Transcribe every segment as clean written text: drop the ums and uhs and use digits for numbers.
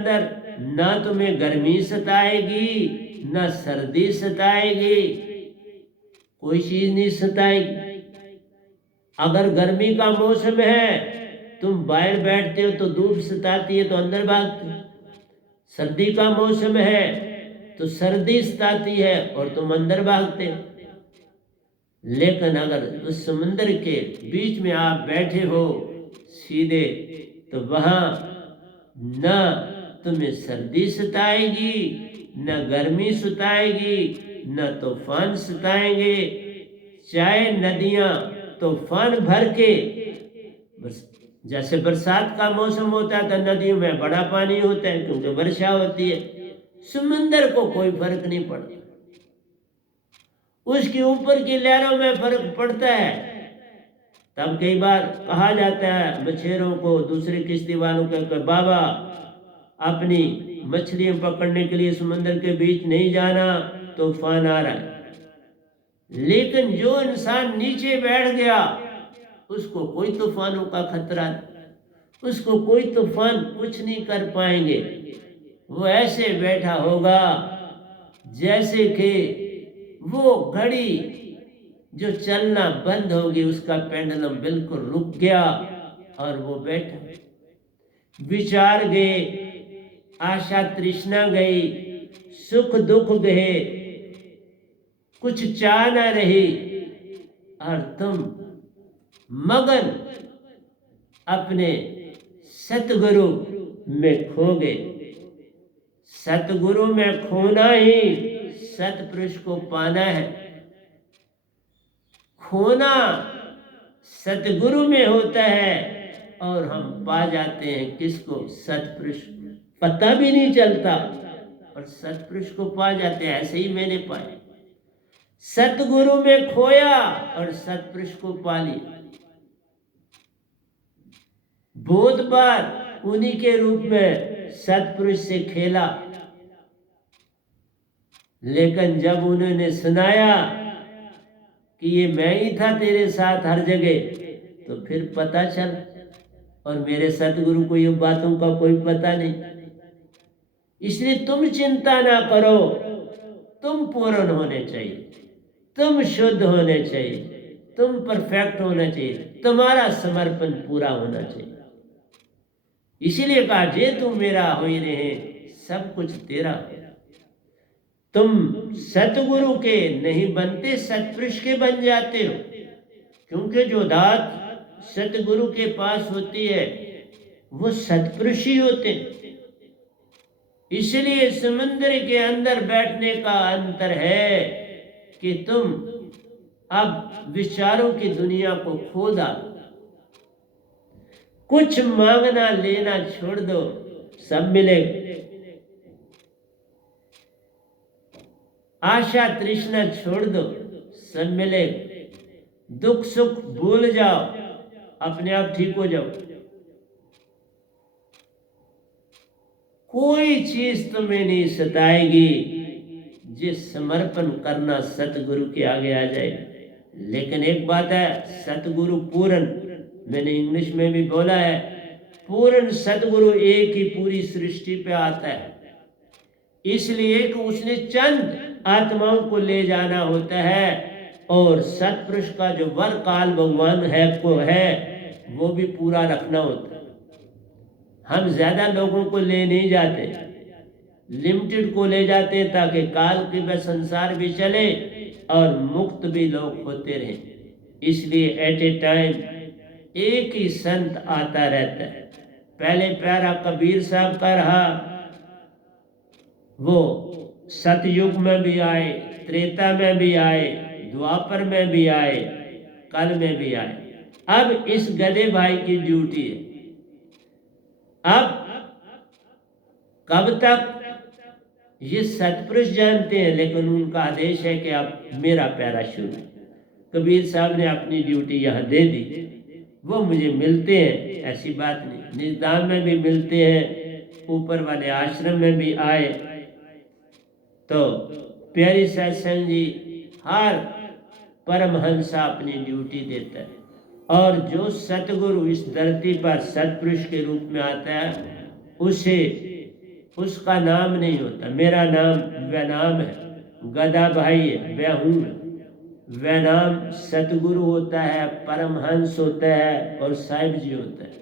अंदर ना तुम्हें गर्मी सताएगी ना सर्दी सताएगी, कोई चीज नहीं सताएगी। अगर गर्मी का मौसम है, तुम बाहर बैठते हो तो धूप सताती है तो अंदर भागते हो। सर्दी का मौसम है तो सर्दी सताती है और तुम अंदर भागते हो। लेकिन अगर उस समुद्र के बीच में आप बैठे हो सीधे, तो वहां न तुम्हें सर्दी सताएगी, न गर्मी सताएगी, न तूफान सताएंगे। चाहे नदियां तूफान भर के, बस जैसे बरसात का मौसम होता है तो नदियों में बड़ा पानी होता है क्योंकि वर्षा होती है, समुद्र को कोई फर्क नहीं पड़ता। उसके ऊपर की लहरों में फर्क पड़ता है। तब कई बार कहा जाता है मछेरों को, दूसरे किश्ती वालों को, बाबा अपनी मछलियां पकड़ने के लिए समुद्र के बीच नहीं जाना, तूफान आ रहा है। लेकिन जो इंसान नीचे बैठ गया उसको कोई तूफानों का खतरा नहीं, उसको कोई तूफान कुछ नहीं कर पाएंगे। वो ऐसे बैठा होगा जैसे कि वो घड़ी जो चलना बंद होगी, उसका पेंडुलम बिल्कुल रुक गया और वो बैठा। विचार गए, आशा तृष्णा गई, सुख दुख गए, कुछ चाह न रही, और तुम मगन अपने सतगुरु में खो गए। सतगुरु में खोना ही सतपुरुष को पाना है। खोना सतगुरु में होता है और हम पा जाते हैं किसको? सतपुरुष। पता भी नहीं चलता और सतपुरुष को पा जाते हैं। ऐसे ही मैंने पाया, सतगुरु में खोया और सतपुरुष को पा लिया। बहुत बार उन्हीं के रूप में सतपुरुष से खेला, लेकिन जब उन्होंने सुनाया कि ये मैं ही था तेरे साथ हर जगह, तो फिर पता चल। और मेरे सतगुरु को ये बातों का कोई पता नहीं। इसलिए तुम चिंता ना करो, तुम पूर्ण होने चाहिए, तुम शुद्ध होने चाहिए, तुम परफेक्ट होना चाहिए, तुम्हारा समर्पण पूरा होना चाहिए। इसीलिए कहा जे तुम मेरा हो ही रहे, सब कुछ तेरा। तुम सतगुरु के नहीं बनते, सतपुरुष के बन जाते हो। क्योंकि जो दात सतगुरु के पास होती है वो सतपुरुष ही होते हैं। इसलिए समुद्र के अंदर बैठने का अंतर है कि तुम अब विचारों की दुनिया को खो डालो, कुछ मांगना लेना छोड़ दो, सब मिलेगा। आशा तृष्णा छोड़ दो, सब मिलेगा। दुख सुख भूल जाओ, अपने आप ठीक हो जाओ। कोई चीज तुम्हें नहीं सताएगी जिस समर्पण करना सतगुरु के आगे आ जाएगा। लेकिन एक बात है, सतगुरु पूर्ण, मैंने इंग्लिश में भी बोला है, पूर्ण सतगुरु एक ही पूरी सृष्टि पे आता है। इसलिए कि उसने चंद आत्माओं को ले जाना होता है, और सतपुरुष का जो वर काल भगवान है को है वो भी पूरा रखना होता है। हम ज्यादा लोगों को ले नहीं जाते, लिमिटेड को ले जाते हैं ताकि काल के वह संसार भी चले और मुक्त भी लोग होते रहे। इसलिए एट ए टाइम एक ही संत आता रहता है। पहले प्यारा कबीर साहब का रहा, वो सतयुग में भी आए, त्रेता में भी आए, द्वापर में भी आए, कल में भी आए। अब इस गधे भाई की ड्यूटी है, अब कब तक ये सतपुरुष जानते हैं, लेकिन उनका आदेश है कि अब मेरा प्यारा शुरू। कबीर साहब ने अपनी ड्यूटी यहाँ दे दी, वो मुझे मिलते हैं, ऐसी बात नहीं, निदान में भी मिलते हैं, ऊपर वाले आश्रम में भी आए। तो प्यारी सत्संग जी हर परमहंसा अपनी ड्यूटी देता है, और जो सतगुरु इस धरती पर सतपुरुष के रूप में आता है उसे उसका नाम नहीं होता। मेरा नाम वह नाम है, गदा भाई है, वह हूँ मैं। वह नाम सतगुरु होता है, परमहंस होता है और साहिब जी होता है।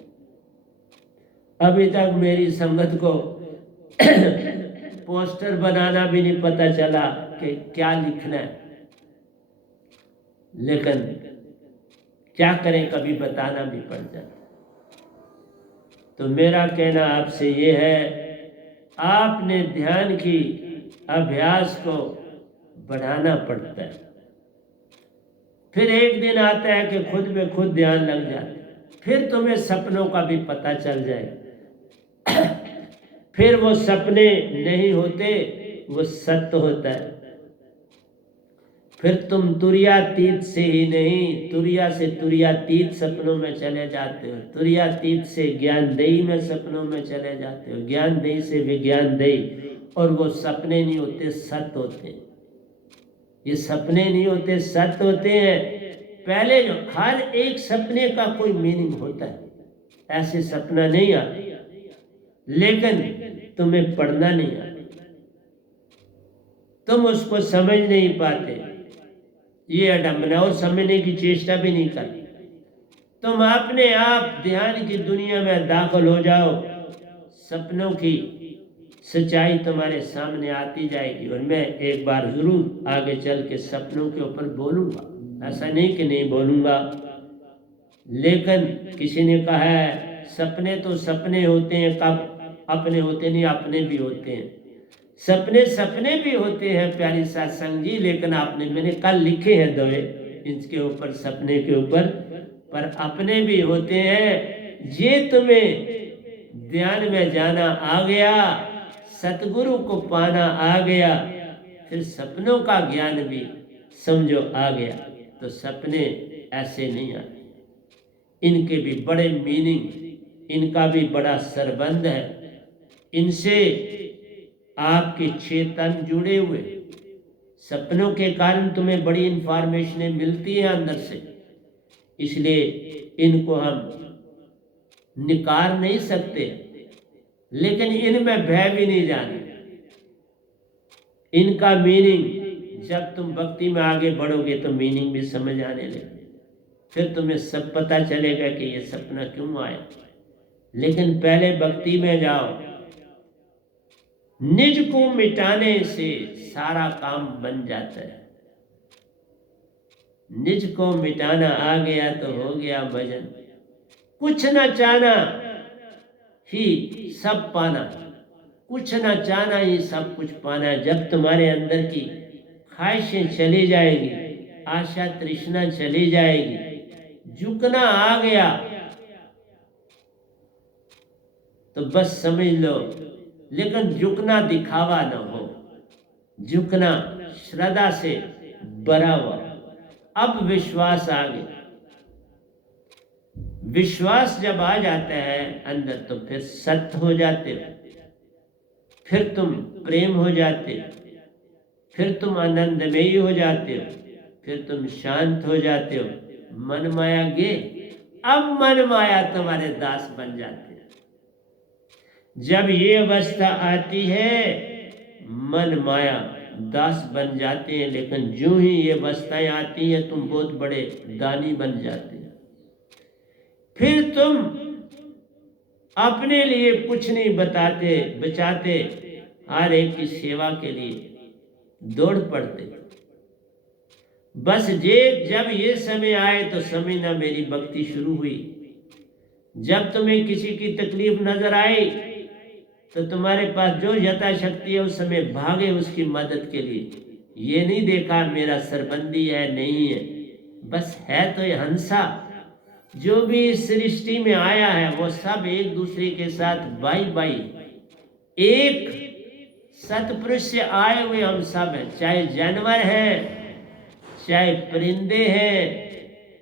अभी तक मेरी संगत को पोस्टर बनाना भी नहीं पता चला कि क्या लिखना है, लेकिन क्या करें, कभी बताना भी पड़ जाता। तो मेरा कहना आपसे ये है, आपने ध्यान की अभ्यास को बढ़ाना पड़ता है। फिर एक दिन आता है कि खुद में खुद ध्यान लग जाता है, फिर तुम्हें सपनों का भी पता चल जाए। फिर वो सपने नहीं होते, वो सत्य होता है। फिर तुम तुर्यातीत से ही नहीं, तुर्या से तुर्यातीत सपनों में चले जाते हो, तुर्यातीत से ज्ञानदेही में सपनों में चले जाते हो, ज्ञानदेही से विज्ञानदेही। और वो सपने नहीं होते, सत्य होते हैं। ये सपने नहीं होते, सत्य होते हैं। पहले जो हर एक सपने का कोई मीनिंग होता है, ऐसे सपना नहीं आता, लेकिन तुम्हें पढ़ना नहीं आता, तुम उसको समझ नहीं पाते। ये अडम्बना, और समझने की चेष्टा भी नहीं करते। तुम अपने आप ध्यान की दुनिया में दाखिल हो जाओ, सपनों की सच्चाई तुम्हारे सामने आती जाएगी। और मैं एक बार जरूर आगे चल के सपनों के ऊपर बोलूंगा, ऐसा नहीं कि नहीं बोलूंगा। लेकिन किसी ने कहा है सपने तो सपने होते हैं, कब अपने होते नहीं, अपने भी होते हैं। सपने सपने भी होते हैं प्यारी सत्संग जी, लेकिन आपने, मैंने कल लिखे हैं दोए इसके ऊपर, सपने के ऊपर, पर अपने भी होते हैं। ये तुम्हें ध्यान में जाना आ गया, सतगुरु को पाना आ गया, फिर सपनों का ज्ञान भी समझो आ गया। तो सपने ऐसे नहीं आते, इनके भी बड़े मीनिंग, इनका भी बड़ा संबंध है। इनसे आपके चेतन जुड़े हुए, सपनों के कारण तुम्हें बड़ी इंफॉर्मेशनें मिलती हैं अंदर से, इसलिए इनको हम निकार नहीं सकते, लेकिन इनमें भय भी नहीं जाना। इनका मीनिंग जब तुम भक्ति में आगे बढ़ोगे तो मीनिंग भी समझ आने लगे, फिर तुम्हें सब पता चलेगा कि ये सपना क्यों आया। लेकिन पहले भक्ति में जाओ, निज को मिटाने से सारा काम बन जाता है। निज को मिटाना आ गया तो हो गया भजन। कुछ न चाहना ही सब पाना, कुछ न चाहना ही सब कुछ पाना। जब तुम्हारे अंदर की ख्वाहिशें चली जाएगी, आशा तृष्णा चली जाएगी, झुकना आ गया, तो बस समझ लो। लेकिन झुकना दिखावा न हो, झुकना श्रद्धा से भरा हुआ। अब विश्वास आ गया, विश्वास जब आ जाता है अंदर तो फिर सत्य हो जाते हो, फिर तुम प्रेम हो जाते हो, फिर तुम आनंदमयी हो जाते हो, फिर तुम शांत हो जाते हो। मन माया गे, अब मन माया तुम्हारे दास बन जाते हैं। जब ये अवस्था आती है मन माया दास बन जाते हैं, लेकिन जो ही ये अवस्थाएं आती हैं तुम बहुत बड़े दानी बन जाते हैं। फिर तुम अपने लिए कुछ नहीं बचाते, हर एक की सेवा के लिए दौड़ पड़ते। बस जब ये समय आए तो समझना मेरी भक्ति शुरू हुई। जब तुम्हें किसी की तकलीफ नजर आई तो तुम्हारे पास जो यथाशक्ति है उस समय भागे उसकी मदद के लिए। ये नहीं देखा मेरा सरबंदी है नहीं है, बस है तो ये हंसा। जो भी इस सृष्टि में आया है वो सब एक दूसरे के साथ भाई भाई, एक सतपुरुष से आए हुए हम सब हैं। चाहे जानवर हैं, चाहे परिंदे हैं,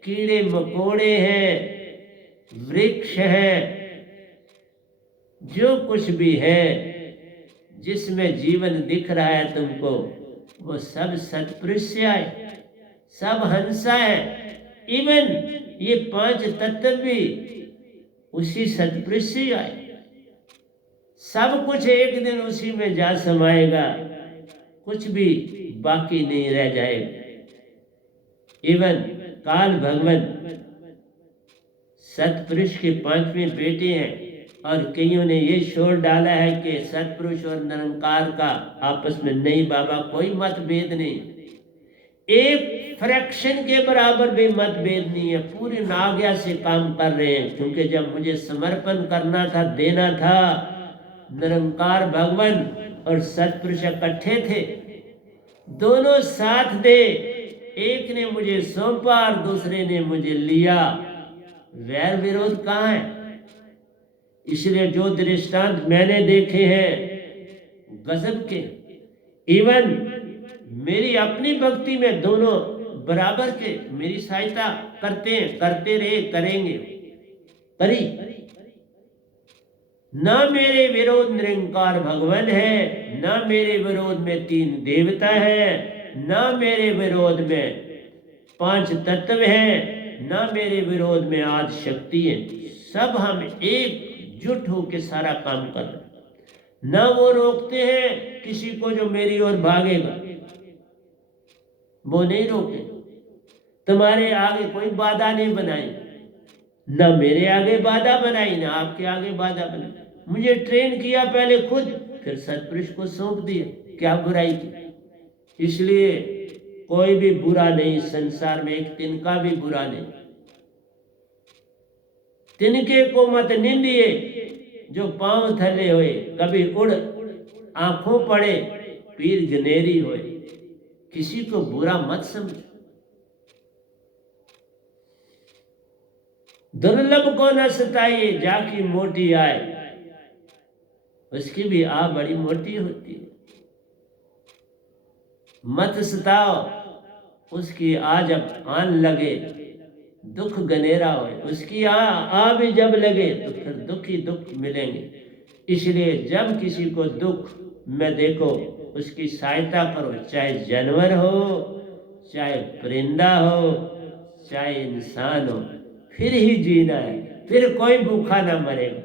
कीड़े मकोड़े हैं, वृक्ष है, जो कुछ भी है जिसमें जीवन दिख रहा है तुमको, वो सब सतपुरुष से आए, सब हंसा है। इवन ये 5 तत्व भी उसी सतपुरुष से आए। सब कुछ एक दिन उसी में जा समाएगा, कुछ भी बाकी नहीं रह जाएगा। इवन काल भगवान सतपुरुष के 5वें बेटे हैं, और कईयों ने ये शोर डाला है कि सतपुरुष और निरंकार का आपस में, नहीं बाबा, कोई मतभेद नहीं, एक फ्रैक्शन के बराबर भी मतभेद नहीं है, पूरी नाग्या से काम कर रहे हैं। क्योंकि जब मुझे समर्पण करना था, देना था, निरंकार भगवान और सतपुरुष इकट्ठे थे, दोनों साथ दे, एक ने मुझे सौंपा और दूसरे ने मुझे लिया, वैर विरोध कहाँ है? इसलिए जो दृष्टांत मैंने देखे हैं गजब के, इवन मेरी अपनी भक्ति में दोनों बराबर के मेरी सहायता करते हैं, करते रहे, करेंगे, करी। ना मेरे विरोध निरंकार भगवान है, ना मेरे विरोध में 3 देवता है, ना मेरे विरोध में 5 तत्व हैं, ना मेरे विरोध में आदि शक्ति है। सब हम एकजुट होकर सारा काम कर रहे हैं। ना वो रोकते हैं किसी को जो मेरी ओर भागेगा, वो नहीं रोके। तुम्हारे आगे कोई बाधा नहीं बनाई, ना मेरे आगे बाधा बनाई, ना आपके आगे बाधा बनाई। मुझे ट्रेन किया पहले खुद, फिर सतपुरुष को सौंप दिया, क्या बुराई की। इसलिए कोई भी बुरा नहीं संसार में, एक तिनका भी बुरा नहीं। तिनके को मत निंदिए जो पांव थले होए, कभी उड़ आंखों पड़े, पीर जनेरी होए। किसी को बुरा मत समझ। दुर्लभ को न सताइए, जाकी मोटी आए, उसकी भी आ बड़ी मोटी होती है। मत सताओ, उसकी आ जब आन लगे, दुख गनेरा हो, उसकी आ भी जब लगे तो फिर दुख ही दुख मिलेंगे। इसलिए जब किसी को दुख में देखो, उसकी सहायता करो, चाहे जानवर हो, चाहे परिंदा हो, चाहे इंसान हो। फिर ही जीना है, फिर कोई भूखा ना मरेगा,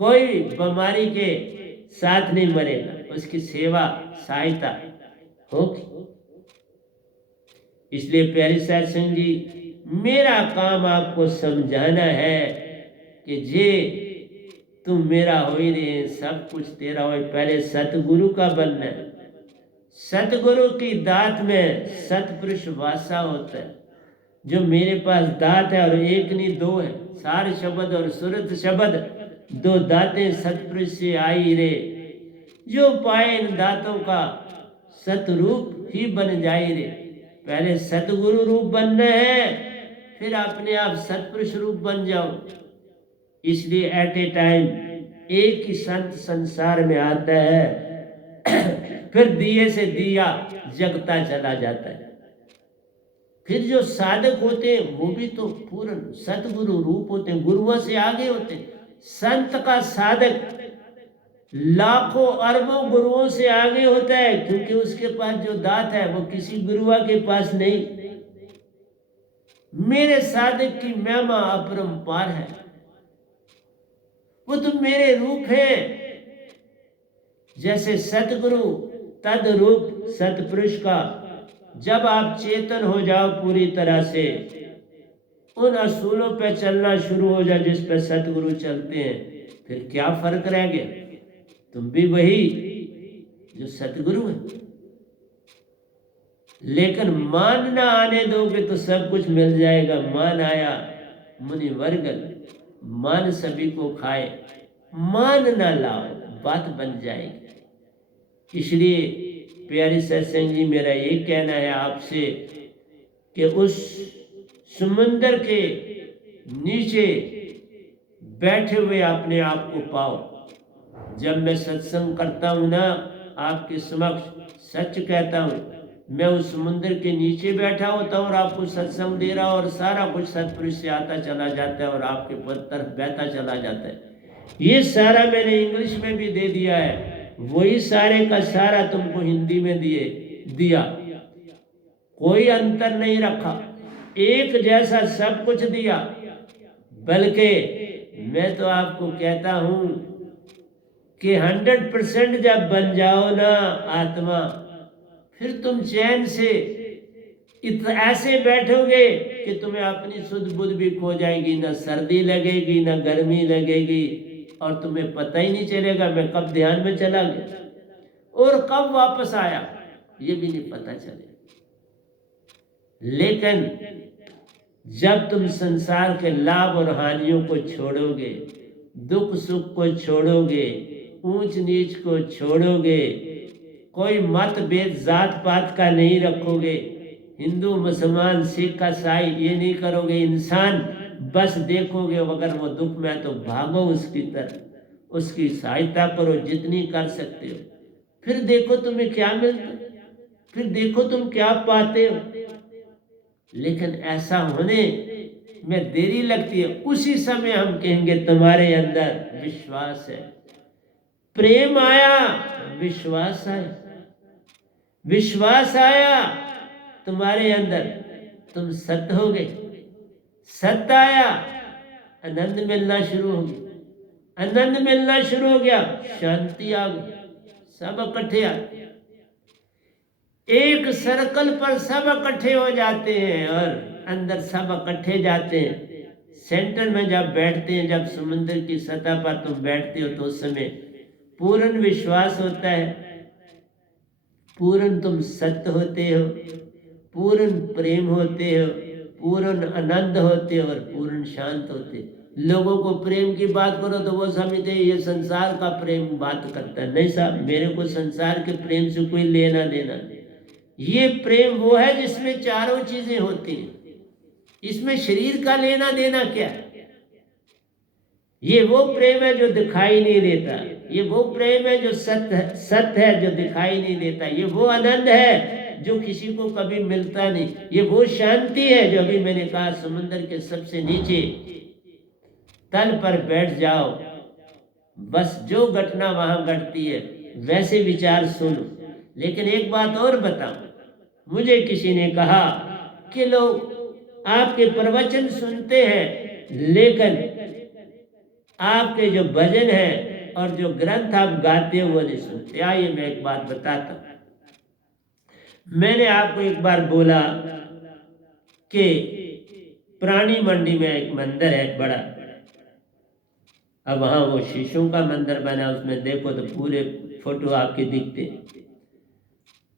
कोई बीमारी के साथ नहीं मरेगा, उसकी सेवा सहायता होगी। इसलिए प्यारे साध संग जी, मेरा काम आपको समझाना है कि जे तुम मेरा हो ही नहीं, सब कुछ तेरा हो। पहले सतगुरु का बनना है। सतगुरु की दात में सतपुरुष वासा होता है। जो मेरे पास दात है, और एक नहीं 2 है, सार शब्द और सुरत शब्द, 2 दातें सतपुरुष से आई रे। जो पाए इन दातों का सतरूप ही बन जाए रे। पहले सतगुरु रूप बनना है, फिर अपने आप सतपुरुष रूप बन जाओ। इसलिए एट ए टाइम एक ही संत संसार में आता है, फिर दिए से दिया जगता चला जाता है। फिर जो साधक होते हैं वो भी तो पूर्ण सतगुरु रूप होते हैं, गुरुओं से आगे होते हैं। संत का साधक लाखों अरबों गुरुओं से आगे होता है, क्योंकि उसके पास जो दात है वो किसी गुरुआ के पास नहीं। मेरे साधक की महिमा अपरंपार है, वो तो मेरे रूप है। जैसे सतगुरु तद रूप सतपुरुष का, जब आप चेतन हो जाओ पूरी तरह से, उन असूलों पे चलना शुरू हो जाए जिस पे सतगुरु चलते हैं, फिर क्या फर्क रह गया? तुम भी वही जो सतगुरु है। लेकिन मान ना आने दोगे तो सब कुछ मिल जाएगा। मान आया मुनि वर्गल, मान सभी को खाए, मान ना लाओ, बात बन जाएगी। इसलिए प्यारे सत्संग जी, मेरा ये कहना है आपसे कि उस समुंदर के नीचे बैठे हुए अपने आप को पाओ। जब मैं सत्संग करता हूँ ना, आपके समक्ष सच कहता हूँ, मैं उस समुंदर के नीचे बैठा होता हूँ और आपको सत्संग दे रहा, और सारा कुछ सतपुरुष से आता चला जाता है और आपके तरफ बहता चला जाता है। ये सारा मैंने इंग्लिश में भी दे दिया है, वही सारे का सारा तुमको हिंदी में दिया। कोई अंतर नहीं रखा, एक जैसा सब कुछ दिया। बल्कि मैं तो आपको कहता हूँ कि 100% जब बन जाओ ना आत्मा, फिर तुम चैन से ऐसे बैठोगे कि तुम्हें अपनी सुध बुध भी खो जाएगी, ना सर्दी लगेगी ना गर्मी लगेगी, और तुम्हें पता ही नहीं चलेगा मैं कब ध्यान में चला गया और कब वापस आया, ये भी नहीं पता चलेगा। लेकिन जब तुम संसार के लाभ और हानियों को छोड़ोगे, दुख सुख को छोड़ोगे, ऊंच नीच को छोड़ोगे, कोई मतभेद जात पात का नहीं रखोगे, हिंदू मुसलमान सिख ईसाई ये नहीं करोगे, इंसान बस देखोगे अगर वो दुख में तो भागो उसकी तरफ, उसकी सहायता करो जितनी कर सकते हो, फिर देखो तुम्हें क्या मिलता, फिर देखो तुम क्या पाते हो। लेकिन ऐसा होने में देरी लगती है, उसी समय हम कहेंगे तुम्हारे अंदर विश्वास है, प्रेम आया, विश्वास आया, विश्वास आया तुम्हारे अंदर, तुम सत्य हो गए, सत्य आया, आनंद मिलना शुरू हो गया, आनंद मिलना शुरू हो गया, शांति आ गई, सब इकट्ठे आ गए, एक सर्कल पर सब इकट्ठे हो जाते हैं और अंदर सब इकट्ठे जाते हैं। सेंटर में जब बैठते हैं, जब समुद्र की सतह पर तुम बैठते हो तो उस समय पूर्ण विश्वास होता है, पूर्ण तुम सत्य होते हो, पूर्ण प्रेम होते हो, पूर्ण आनंद होते हो और पूर्ण शांत होते हो। लोगों को प्रेम की बात करो तो वो समझते हैं ये संसार का प्रेम बात करता है। नहीं साहब, मेरे को संसार के प्रेम से कोई लेना देना नहीं। ये प्रेम वो है जिसमें चारों चीजें होती हैं, इसमें शरीर का लेना देना क्या है। ये वो प्रेम है जो दिखाई नहीं देता, ये वो प्रेम है जो सत्य है जो दिखाई नहीं देता, ये वो आनंद है जो किसी को कभी मिलता नहीं, ये वो शांति है जो अभी मैंने कहा समुद्र के सबसे नीचे तल पर बैठ जाओ, बस जो घटना वहां घटती है वैसे विचार सुनो। लेकिन एक बात और बताऊं, मुझे किसी ने कहा कि लोग आपके प्रवचन सुनते हैं लेकिन आपके जो भजन है और जो ग्रंथ आप गाते हो वो नहीं सुनते। आइए मैं एक बात बताता हूं। मैंने आपको एक बार बोला कि प्राणी मंडी में एक मंदिर है बड़ा, अब वहां वो शीशों का मंदिर बना, उसमें देखो तो पूरे फोटो आपके दिखते।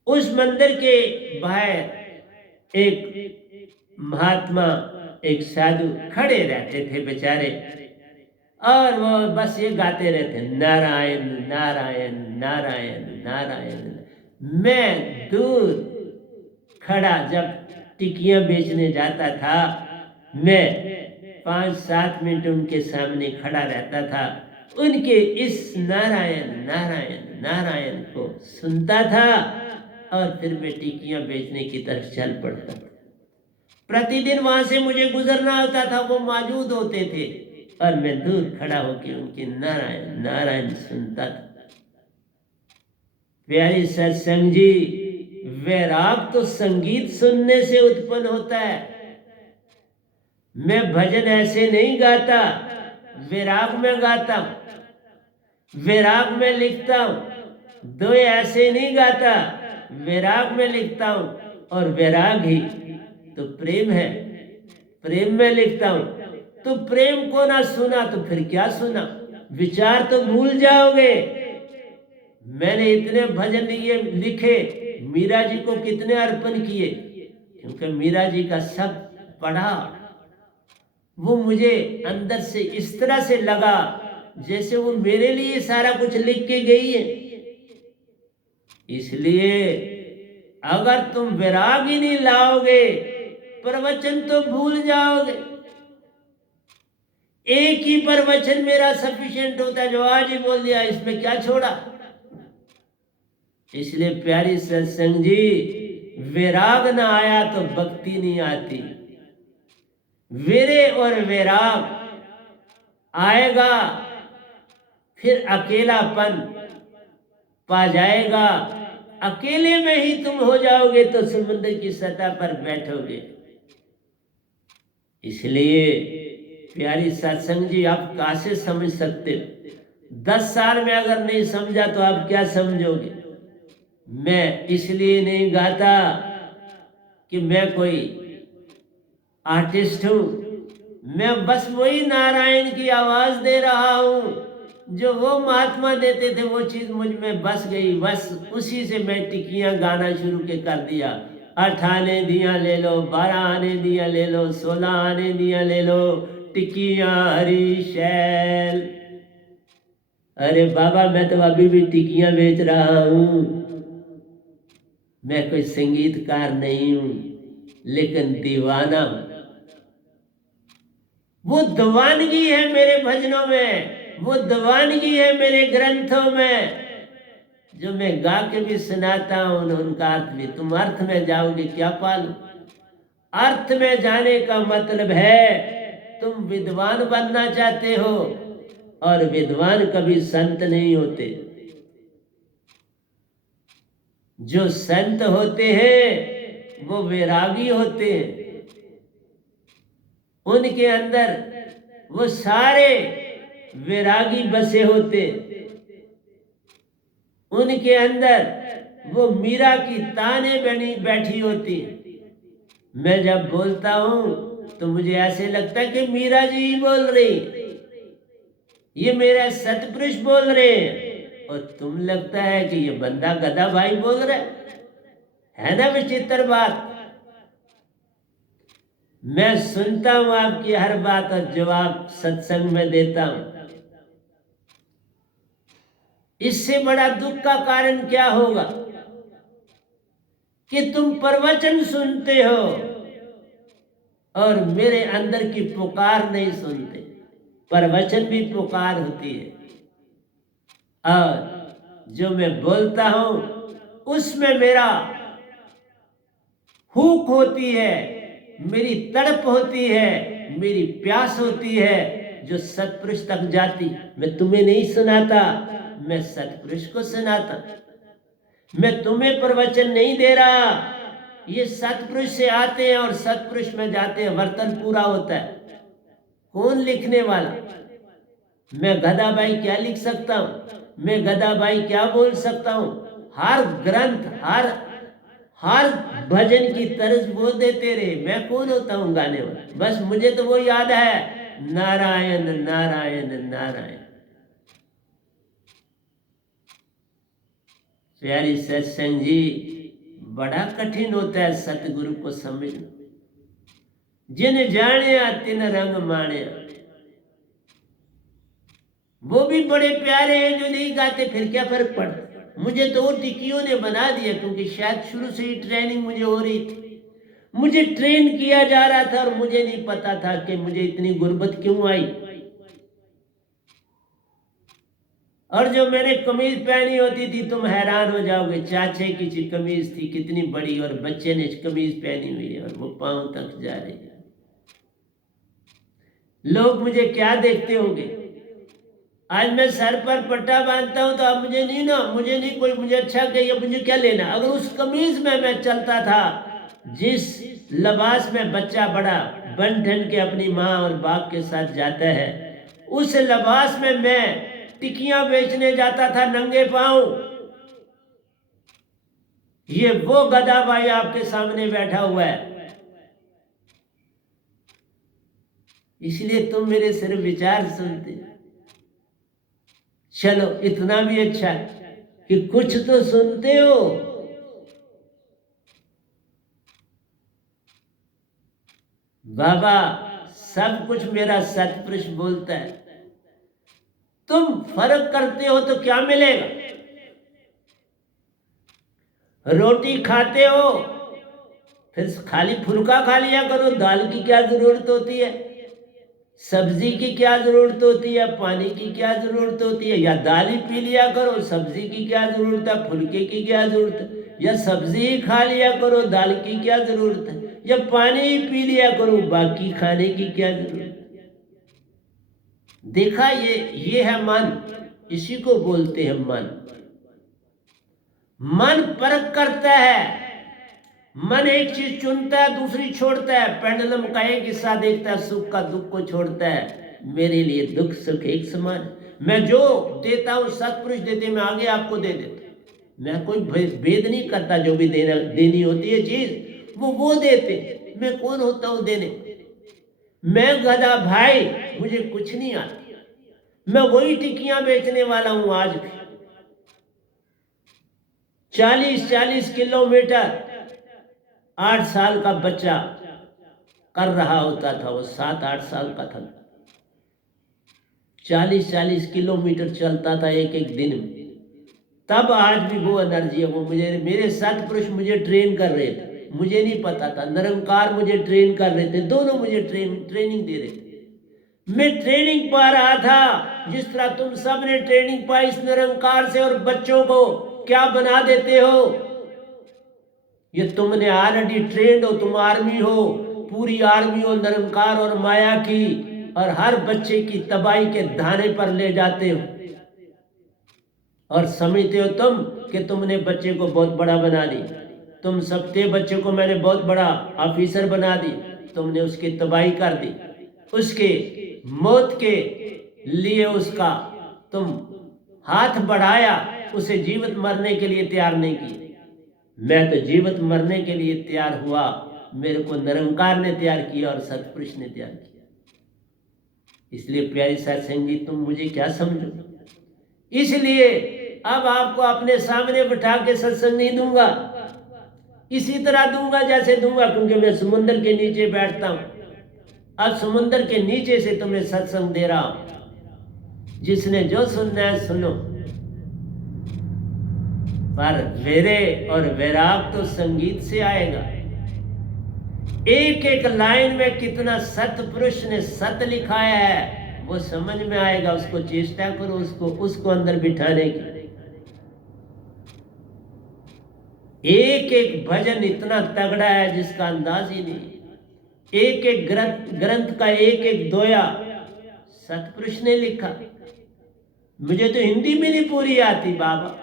उस मंदिर के बाहर एक महात्मा, एक साधु खड़े रहते थे बेचारे, और वो बस ये गाते रहते नारायण नारायण नारायण नारायण। मैं दूर खड़ा जब टिकियां बेचने जाता था, मैं 5-7 मिनट उनके सामने खड़ा रहता था, उनके इस नारायण नारायण नारायण को सुनता था और फिर मैं टिकियां बेचने की तरफ चल पड़ता था। प्रतिदिन वहां से मुझे गुजरना होता था, वो मौजूद होते थे और मैं दूर खड़ा होकर उनके नारायण नारायण सुनता था। प्यारी सत्संग जी, वैराग तो संगीत सुनने से उत्पन्न होता है। मैं भजन ऐसे नहीं गाता, वैराग में गाता हूं, वैराग में लिखता हूं। दो ऐसे नहीं गाता, वैराग में लिखता हूं, और वैराग ही तो प्रेम है, प्रेम में लिखता हूं। तो प्रेम को ना सुना तो फिर क्या सुना, विचार तो भूल जाओगे। मैंने इतने भजन ये लिखे, मीरा जी को कितने अर्पण किए, क्योंकि मीरा जी का सब पढ़ा, वो मुझे अंदर से इस तरह से लगा जैसे वो मेरे लिए सारा कुछ लिख के गई है। इसलिए अगर तुम वैराग ही नहीं लाओगे, प्रवचन तो भूल जाओगे। एक ही प्रवचन मेरा सफिशिएंट होता है, जो आज ही बोल दिया, इसमें क्या छोड़ा। इसलिए प्यारी सत्संग जी, वैराग ना आया तो भक्ति नहीं आती। वीरे और वैराग आएगा फिर अकेलापन पा जाएगा, अकेले में ही तुम हो जाओगे तो समुद्र की सतह पर बैठोगे। इसलिए प्यारी सत्संग जी, आप कैसे समझ सकते हो, 10 साल में अगर नहीं समझा तो आप क्या समझोगे? मैं इसलिए नहीं गाता कि मैं कोई आर्टिस्ट हूं, मैं बस वही नारायण की आवाज दे रहा हूं जो वो महात्मा देते थे, वो चीज मुझ में बस गई, बस उसी से मैं टिक्कियां गाना शुरू के कर दिया। 8 आने दिया ले लो, 12 आने दिया ले लो, 16 आने दिया ले लो, टिक्कियां हरी शैल। अरे बाबा, मैं तो अभी भी टिक्कियां बेच रहा हूं। मैं कोई संगीतकार नहीं हूं, लेकिन दीवाना हूं। वो दीवानगी है मेरे भजनों में, वो दीवानगी है मेरे ग्रंथों में, जो मैं गा के भी सुनाता हूं। उनका अर्थ भी, तुम अर्थ में जाओगे क्या पालो? अर्थ में जाने का मतलब है तुम विद्वान बनना चाहते हो, और विद्वान कभी संत नहीं होते। जो संत होते हैं वो वैरागी होते हैं। उनके अंदर वो सारे वैरागी बसे होते, उनके अंदर वो मीरा की ताने बनी बैठी होती। मैं जब बोलता हूं तो मुझे ऐसे लगता है कि मीरा जी ही बोल रही, ये मेरा सतपुरुष बोल रहे हैं, और तुम लगता है कि ये बंदा गधा भाई बोल रहा है ना? विचित्र बात। मैं सुनता हूं आपकी हर बात और जवाब सत्संग में देता हूं। इससे बड़ा दुख का कारण क्या होगा कि तुम प्रवचन सुनते हो और मेरे अंदर की पुकार नहीं सुनते। प्रवचन भी पुकार होती है, और जो मैं बोलता हूं उसमें मेरा हुक होती है, मेरी तड़प होती है, मेरी प्यास होती है, जो सतपुरुष तक जाती। मैं तुम्हें नहीं सुनाता, मैं सतपुरुष को सुनाता। मैं तुम्हें प्रवचन नहीं दे रहा, ये सतपुरुष से आते हैं और सतपुरुष में जाते हैं, वर्तन पूरा होता है। कौन लिखने वाला? मैं गधा भाई क्या लिख सकता हूं? मैं गधा भाई क्या बोल सकता हूं? हर ग्रंथ, हर भजन की तर्ज वो देते रहे। मैं कौन होता हूं गाने वाला? बस मुझे तो वो याद है, नारायण नारायण नारायण। प्यारी सत्संग जी, बड़ा कठिन होता है सतगुरु को समझना। जिन जाने तिन रंग माने, वो भी बड़े प्यारे हैं जो नहीं गाते, फिर क्या फर्क पड़ता? मुझे तो वो टिक्कियों ने बना दिया, क्योंकि शायद शुरू से ही ट्रेनिंग मुझे हो रही थी, मुझे ट्रेन किया जा रहा था, और मुझे नहीं पता था कि मुझे इतनी गुर्बत क्यों आई। और जो मैंने कमीज पहनी होती थी, तुम हैरान हो जाओगे, 4-6 की कमीज थी, कितनी बड़ी, और बच्चे ने कमीज पहनी हुई है और वो पांव तक जा रही है। लोग मुझे क्या देखते होंगे? आज मैं सर पर पट्टा बांधता हूं तो अब मुझे नहीं कोई मुझे अच्छा कहिए, मुझे क्या लेना? अगर उस कमीज में मैं चलता था, जिस लिबास में बच्चा बड़ा बन ठन के अपनी माँ और बाप के साथ जाता है, उस लिबास में मैं टिक्कियां बेचने जाता था नंगे पांव। ये वो गधा भाई आपके सामने बैठा हुआ है। इसलिए तुम मेरे सिर्फ विचार सुनते। चलो, इतना भी अच्छा है कि कुछ तो सुनते हो। बाबा, सब कुछ मेरा सतपुरुष बोलता है। तुम फर्क करते हो तो क्या मिलेगा? रोटी खाते हो, फिर खाली फुल्का खा लिया करो, दाल की क्या जरूरत होती है? सब्जी की क्या जरूरत होती है? पानी की क्या जरूरत होती है? या दाल ही पी लिया करो, सब्जी की क्या जरूरत है? फुल्के की क्या जरूरत है? या सब्जी ही खा लिया करो, दाल की क्या जरूरत है? या पानी ही पी लिया करो, बाकी खाने की क्या जरूरत है? देखा, ये है मन, इसी को बोलते हैं मन। मन परख करता है, मन एक चीज चुनता है, दूसरी छोड़ता है। पेंडुलम का एक हिस्सा देखता है, सुख का दुख को छोड़ता है। मेरे लिए दुख सुख एक समान। मैं जो देता हूँ सत्पुरुष देते, मैं आगे आपको दे देता। मैं कोई भेद नहीं करता, जो भी देनी होती है चीज वो देते। मैं कौन होता हूँ देने? मैं गधा भाई, मुझे कुछ नहीं आता। मैं वही टिक्कियां बेचने वाला हूं आज भी। 40-40 किलोमीटर 8 साल का बच्चा कर रहा होता था, वो 7-8 साल का था, 40-40 किलोमीटर चलता था एक एक दिन में। तब आज भी वो एनर्जी है, वो मेरे सत्पुरुष मुझे ट्रेन कर रहे थे। मुझे नहीं पता था, निरंकार मुझे ट्रेन कर रहे थे, दोनों मुझे ट्रेनिंग दे रहे थे। मैं ट्रेनिंग पा रहा था जिस तरह तुम सब ने ट्रेनिंग पाई इस निरंकार से, और बच्चों को क्या बना देते हो। ये तुमने ऑलरेडी ट्रेंड हो, तुम आर्मी हो, पूरी आर्मी हो निरंकार और माया की, और हर बच्चे की तबाही के धाने पर ले जाते हो और समझते हो तुम कि तुमने बच्चे को बहुत बड़ा बना दी। तुम सबके बच्चे को मैंने बहुत बड़ा ऑफिसर बना दी, तुमने उसकी तबाही कर दी। उसके मौत के लिए उसका तुम हाथ बढ़ाया, उसे जीवित मरने के लिए तैयार नहीं किया। मैं तो जीवित मरने के लिए तैयार हुआ, मेरे को निरंकार ने तैयार किया और सतपुरुष ने तैयार किया। इसलिए प्यारी सत्संग जी, तुम मुझे क्या समझो। इसलिए अब आपको अपने सामने बिठा के सत्संग नहीं दूंगा, इसी तरह दूंगा जैसे दूंगा, क्योंकि मैं समुद्र के नीचे बैठता हूं। अब समुद्र के नीचे से तुम्हें सत्संग दे रहा हूं, जिसने जो सुनना है सुनो, पर वेरे और वैराग तो संगीत से आएगा। एक एक लाइन में कितना सतपुरुष ने सत लिखाया है वो समझ में आएगा। उसको चेष्टा करो, उसको अंदर बिठाने की। एक एक भजन इतना तगड़ा है जिसका अंदाज ही नहीं। एक एक ग्रंथ का एक एक दोया सतपुरुष ने लिखा। मुझे तो हिंदी में नहीं पूरी आती बाबा,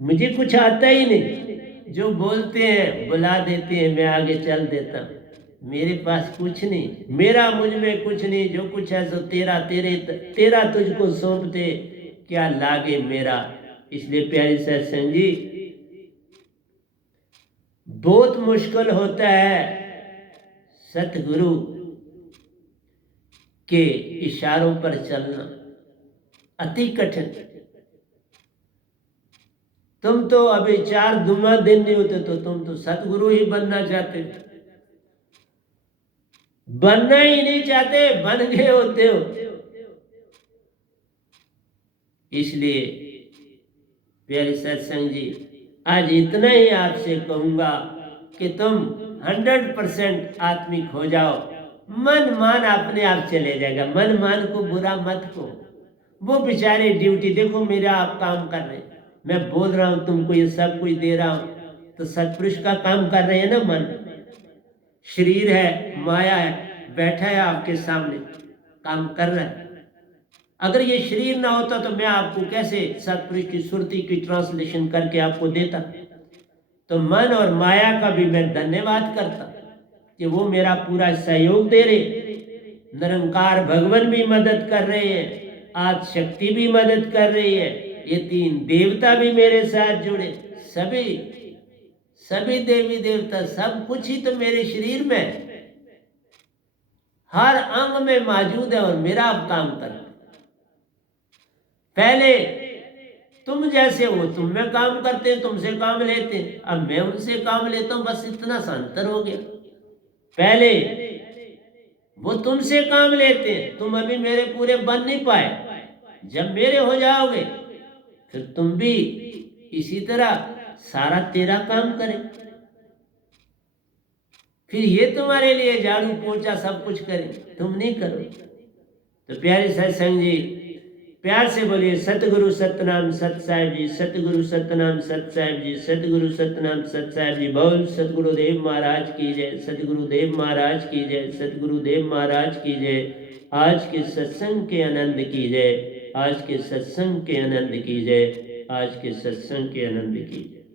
मुझे कुछ आता ही नहीं। जो बोलते हैं बुला देते हैं, मैं आगे चल देता हूं। मेरे पास कुछ नहीं, मेरा मुझ में कुछ नहीं, जो कुछ है सो तेरा, तेरा तुझको सौंपते क्या लागे मेरा। इसलिए प्यारी सत्संग जी, बहुत मुश्किल होता है सतगुरु के इशारों पर चलना, अति कठिन। तुम तो अभी 4 दिन नहीं होते तो तुम तो सतगुरु ही बनना चाहते, बनना ही नहीं चाहते, बन गए होते हो। इसलिए प्यारे सत्संग जी, आज इतना ही आपसे कहूंगा कि तुम 100% आत्मिक हो जाओ। मन मान अपने आप चले जाएगा। मन मान को बुरा मत को, वो बेचारे ड्यूटी देखो, मेरा आप काम कर रहे हैं, मैं बोल रहा हूं तुमको ये सब कुछ दे रहा हूं, तो सतपुरुष का काम कर रहे हैं ना। मन शरीर है, माया है, बैठा है आपके सामने, काम कर रहा है। अगर ये शरीर ना होता तो मैं आपको कैसे सतपुरुष की सुरती की ट्रांसलेशन करके आपको देता। तो मन और माया का भी मैं धन्यवाद करता कि वो मेरा पूरा सहयोग दे रहे। निरंकार भगवान भी मदद कर रहे हैं, आज शक्ति भी मदद कर रही है, ये 3 देवता भी मेरे साथ जुड़े। सभी देवी देवता, सब कुछ ही तो मेरे शरीर में, हर अंग में मौजूद है और मेरा अब काम कर। पहले तुम जैसे हो, तुम में काम करते हैं, तुमसे काम लेते हैं, अब मैं उनसे काम लेता हूं, बस इतना सा अंतर हो गया। पहले वो तुमसे काम लेते हैं, तुम अभी मेरे पूरे बन नहीं पाए, जब मेरे हो जाओगे फिर तुम भी इसी तरह सारा तेरा काम करें। फिर ये तुम्हारे लिए झाड़ू पोछा सब कुछ करें, तुम नहीं करो। तो प्यारे सत्संग जी, प्यार से बोलिए सतगुरु सतनाम सत साहिब जी, सतगुरु सतनाम सत साहिब जी, सतगुरु सतनाम सत साहिब जी। बोल सतगुरुदेव महाराज की जय, सतगुरुदेव महाराज की जय, सतगुरुदेव महाराज की जय। आज के सत्संग के आनंद की जय, आज के सत्संग के आनंद की जय, आज के सत्संग के आनंद की जय।